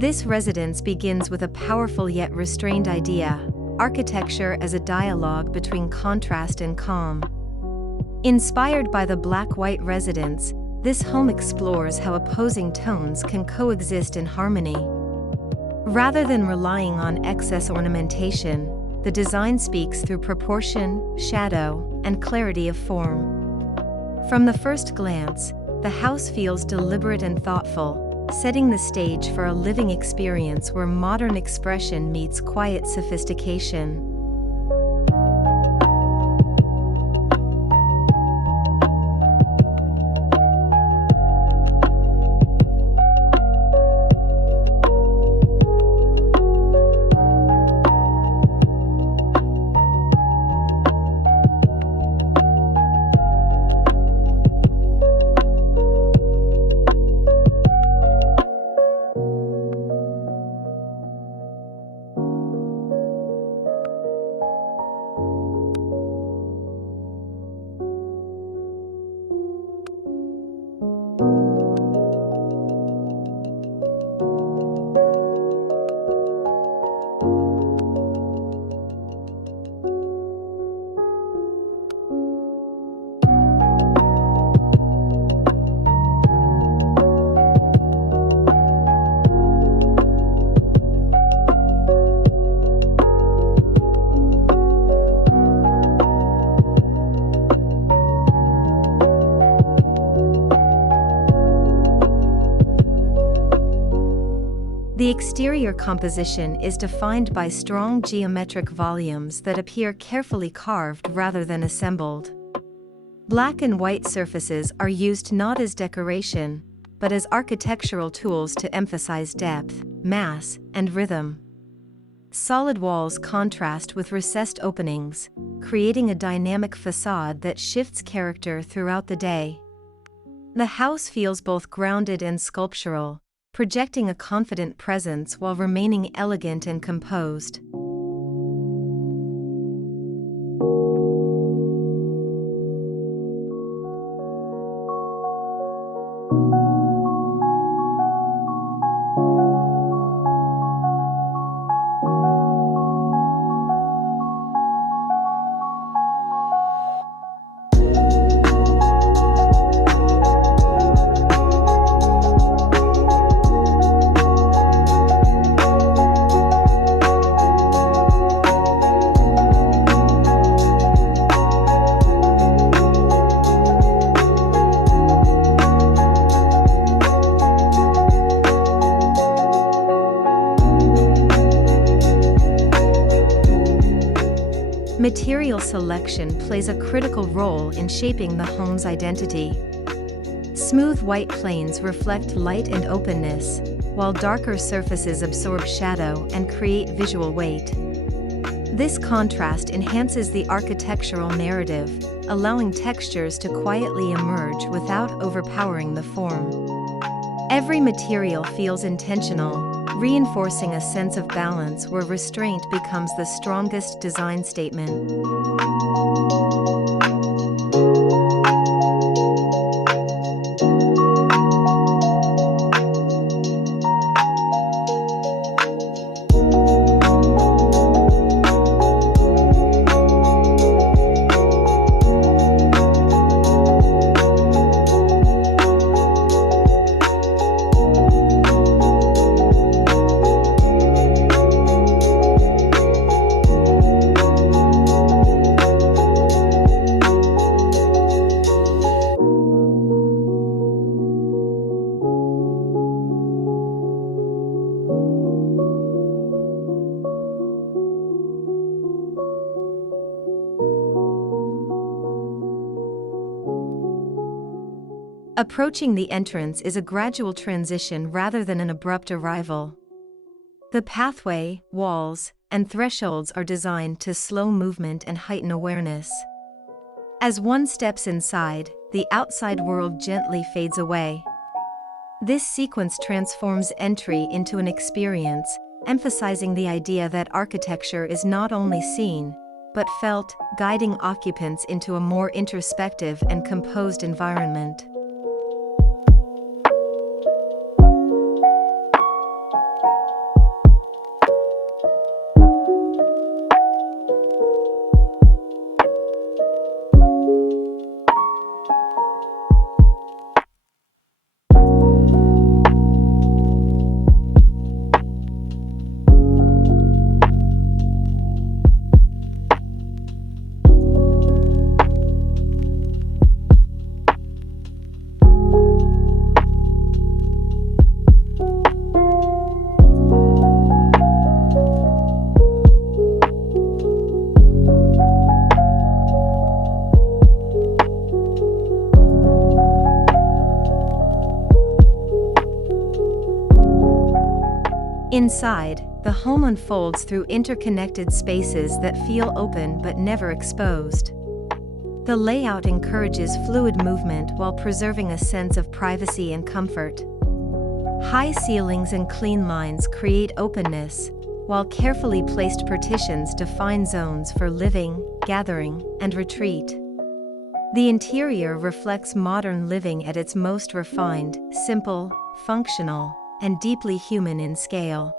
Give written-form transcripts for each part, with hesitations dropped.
This residence begins with a powerful yet restrained idea: architecture as a dialogue between contrast and calm. Inspired by the black-white residence, this home explores how opposing tones can coexist in harmony. Rather than relying on excess ornamentation, the design speaks through proportion, shadow, and clarity of form. From the first glance, the house feels deliberate and thoughtful, setting the stage for a living experience where modern expression meets quiet sophistication. The exterior composition is defined by strong geometric volumes that appear carefully carved rather than assembled. Black and white surfaces are used not as decoration, but as architectural tools to emphasize depth, mass, and rhythm. Solid walls contrast with recessed openings, creating a dynamic facade that shifts character throughout the day. The house feels both grounded and sculptural, projecting a confident presence while remaining elegant and composed. Material selection plays a critical role in shaping the home's identity. Smooth white planes reflect light and openness, while darker surfaces absorb shadow and create visual weight. This contrast enhances the architectural narrative, allowing textures to quietly emerge without overpowering the form. Every material feels intentional, reinforcing a sense of balance where restraint becomes the strongest design statement. Approaching the entrance is a gradual transition rather than an abrupt arrival. The pathway, walls, and thresholds are designed to slow movement and heighten awareness. As one steps inside, the outside world gently fades away. This sequence transforms entry into an experience, emphasizing the idea that architecture is not only seen, but felt, guiding occupants into a more introspective and composed environment. Inside, the home unfolds through interconnected spaces that feel open but never exposed. The layout encourages fluid movement while preserving a sense of privacy and comfort. High ceilings and clean lines create openness, while carefully placed partitions define zones for living, gathering, and retreat. The interior reflects modern living at its most refined, simple, functional, and deeply human in scale.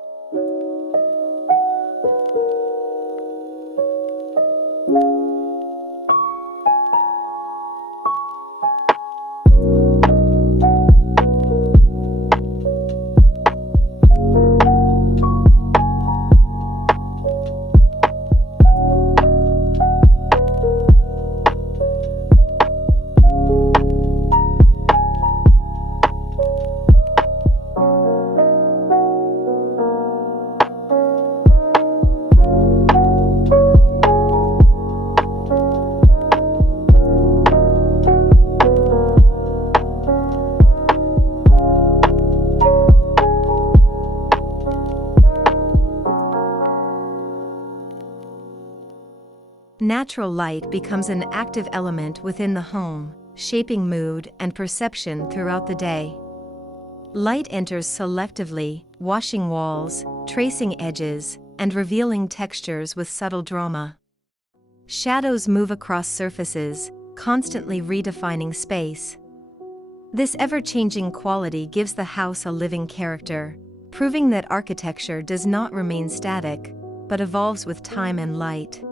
Natural light becomes an active element within the home, shaping mood and perception throughout the day. Light enters selectively, washing walls, tracing edges, and revealing textures with subtle drama. Shadows move across surfaces, constantly redefining space. This ever-changing quality gives the house a living character, proving that architecture does not remain static, but evolves with time and light.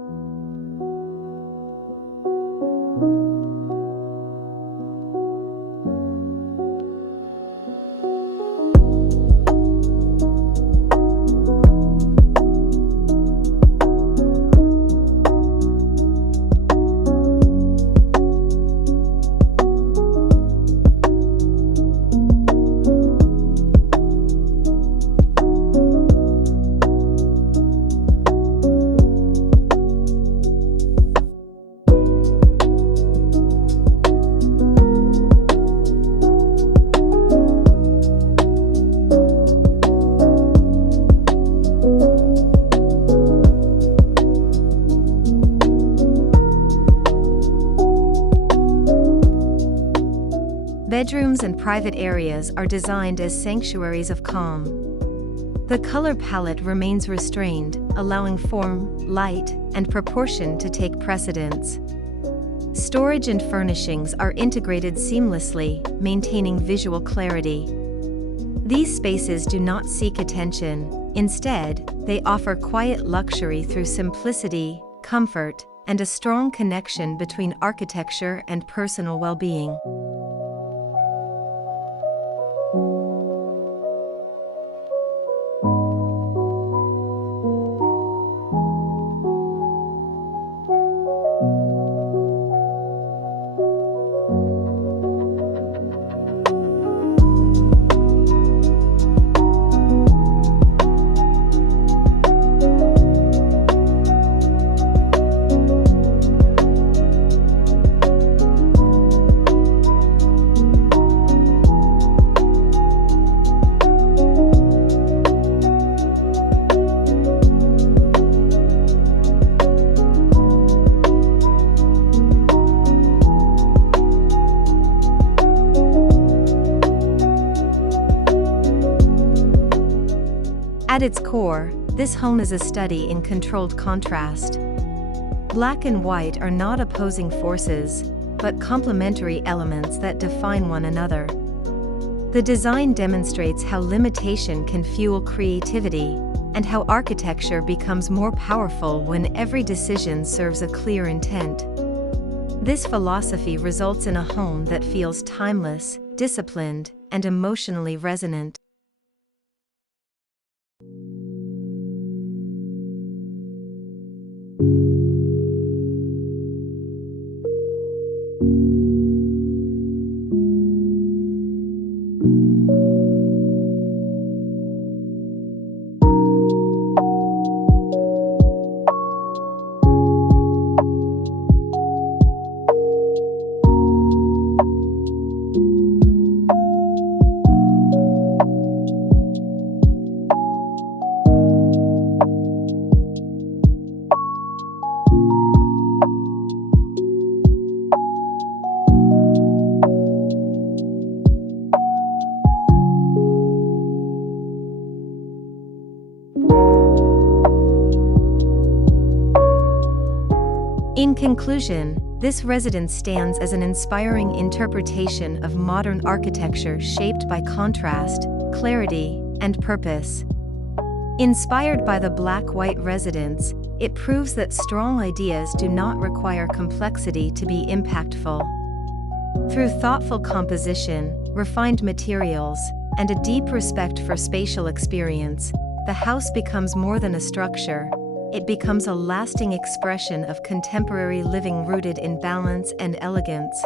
Bedrooms and private areas are designed as sanctuaries of calm. The color palette remains restrained, allowing form, light, and proportion to take precedence. Storage and furnishings are integrated seamlessly, maintaining visual clarity. These spaces do not seek attention. Instead, they offer quiet luxury through simplicity, comfort, and a strong connection between architecture and personal well-being. At its core, this home is a study in controlled contrast. Black and white are not opposing forces, but complementary elements that define one another. The design demonstrates how limitation can fuel creativity, and how architecture becomes more powerful when every decision serves a clear intent. This philosophy results in a home that feels timeless, disciplined, and emotionally resonant. In conclusion, this residence stands as an inspiring interpretation of modern architecture shaped by contrast, clarity, and purpose. Inspired by the black-white residence, it proves that strong ideas do not require complexity to be impactful. Through thoughtful composition, refined materials, and a deep respect for spatial experience, the house becomes more than a structure. It becomes a lasting expression of contemporary living rooted in balance and elegance.